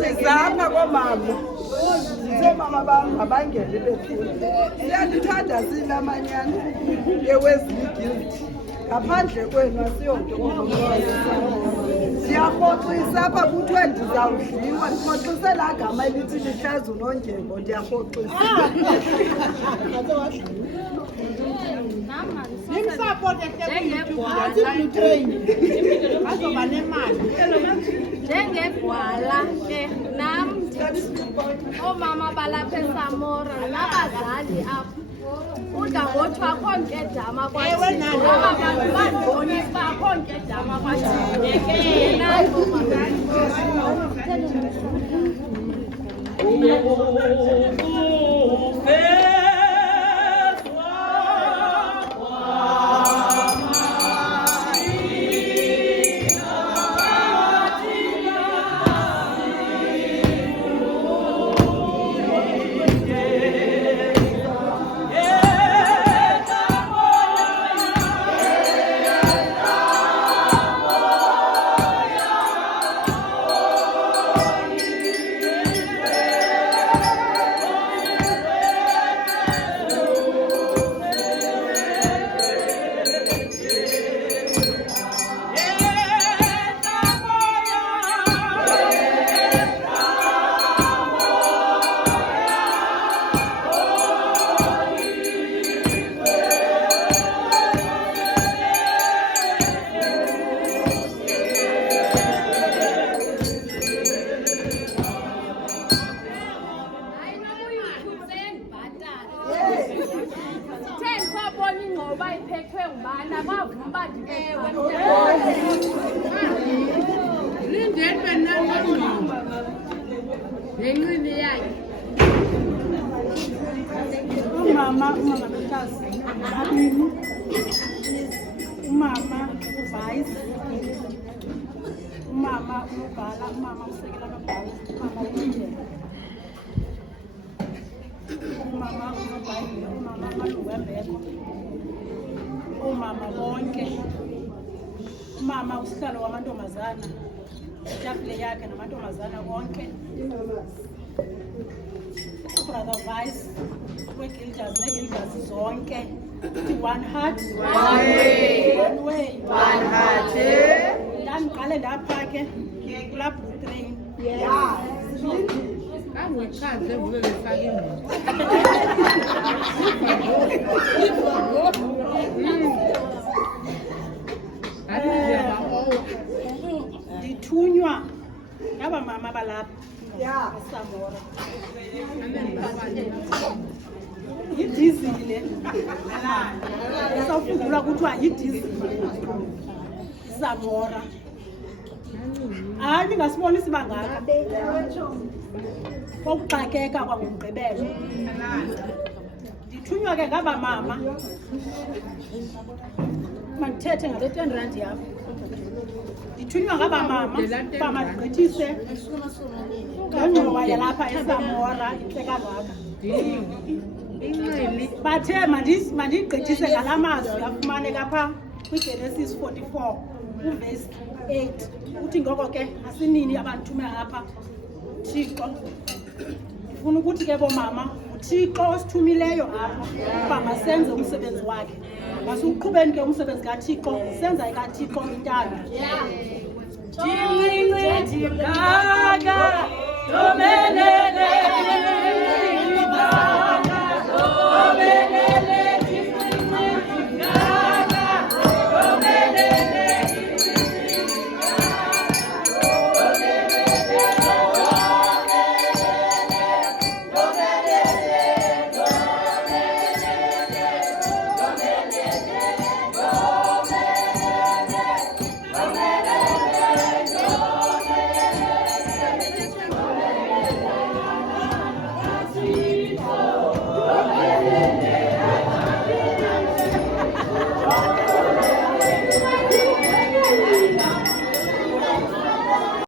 Sizama komama. Somama bami abangele bephila. Siyalithanda silamanyana ewezinye guild. Ngaphandle kwenu asiyonto siyarhoxisa apha kuthiwe ndizawudliwa ndikhoxise laa gama elithi lihlaza unondyebo ndiyarhoxisa. Njengegwala ke nam omama balapha eSamora nabazali apho uDangote akho nto edama kwathina aba bantu bandibonisa uba akho nto edama kwathina Umama bekazi abini umama uvice umama ubhala umama usekela amabhala umama uNdlela umama uNobhayibhile umama uMaluwembeko umama bonke umama usihlalo wamantombazana itafile yakhe namantombazana bonke Brother Vice, weGildas neGildas zonke. One heart, one way, one heart. Ndandiqale ndapha ke kulaa blue train. Yeah. Angikhaze vube befake ndithunywa ngaba mama balapha. Yeah. Samora. Yidizile. Sawufundula kuthiwa yidizile. Samora. Hayi ningasiboni sibangaka. Kokuxakeka kwangumgqibelo. Ndithunywa ke ngaba mama. Mandithethe ngale 10 rand yakho. Ndithunywa ngaba mama uba madigqithise ngengxowa yalapha eSamora intle kangaka. Bathe mandigqithise ngala mazwi afumaneka phaa kwiGenesis 44 uverse 8 uthi ngoko ke asinini abanthume apha Thixo. Ndifuna ukuthi ke bomama uThixo osithumileyo apha uba masenze umsebenzi wakhe. Masiwuqhubeni ke umsebenzi kaThixo senza ekaThixo intando. Jimini gaga domelele